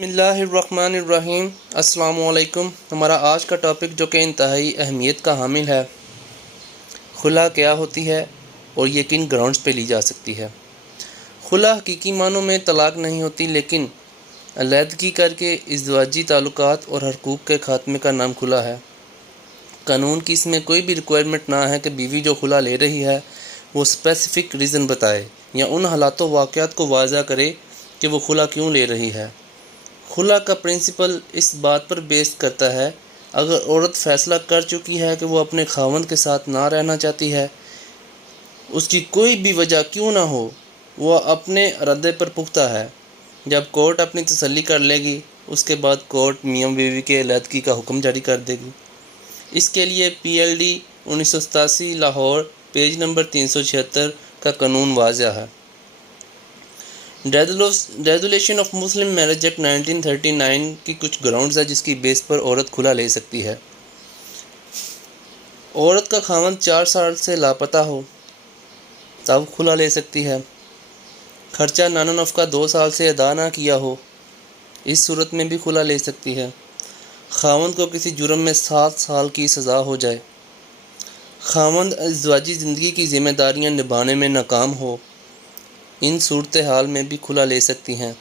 बिस्मिल्लाहिर्रहमानिर्रहीम। अस्सलाम वालेकुम। हमारा आज का टॉपिक जो कि इंतहाई अहमियत का हामिल है, खुला क्या होती है और ये किन ग्राउंड्स पे ली जा सकती है। खुला हकीकी मानों में तलाक नहीं होती, लेकिन अलहदगी करके इज़्वाजी ताल्लुकात और हकूक़ के ख़ात्मे का नाम खुला है। कानून की इसमें कोई भी रिक्वायरमेंट ना है कि बीवी जो खुला ले रही है वो स्पेसिफ़िक रीज़न बताए या उन हालातों वाक़यात को वाज़ा करे कि वो खुला क्यों ले रही है। खुला का प्रिंसिपल इस बात पर बेस करता है, अगर औरत फ़ैसला कर चुकी है कि वो अपने खावंद के साथ ना रहना चाहती है, उसकी कोई भी वजह क्यों ना हो, वह अपने इरादे पर पुख्ता है। जब कोर्ट अपनी तसल्ली कर लेगी, उसके बाद कोर्ट मियाँ बीवी के अलहदगी का हुक्म जारी कर देगी। इसके लिए PLD 1987 लाहौर पेज नंबर 376 का कानून वाज़ह है। डेसोल्यूशन ऑफ मुस्लिम मैरिज एक्ट 1939 की कुछ ग्राउंड्स है जिसकी बेस पर औरत खुला ले सकती है। औरत का खावंद 4 साल से लापता हो तब खुला ले सकती है। खर्चा नानो नफ़का 2 साल से अदा ना किया हो, इस सूरत में भी खुला ले सकती है। खावंद को किसी जुर्म में 7 साल की सज़ा हो जाए। खावंद इज़्वाजी ज़िंदगी की ज़िम्मेदारियां निभाने में नाकाम हो, इन सूरत हाल में भी खुला ले सकती हैं।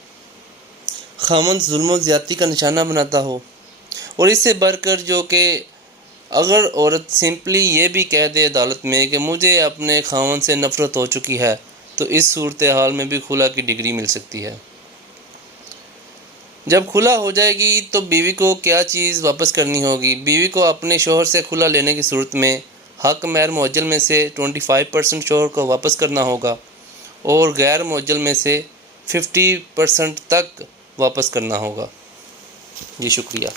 खावंद जुल्म और ज़्यादती का निशाना बनाता हो, और इससे बढ़कर जो कि अगर औरत सिंपली ये भी कह दे अदालत में कि मुझे अपने खावंद से नफ़रत हो चुकी है, तो इस सूरत हाल में भी खुला की डिग्री मिल सकती है। जब खुला हो जाएगी तो बीवी को क्या चीज़ वापस करनी होगी। बीवी को अपने शोहर से खुला लेने की सूरत में हक महर मुअज्जल में से 25% शोहर को वापस करना होगा और गैर मुअज्जल में से 50% तक वापस करना होगा। जी शुक्रिया।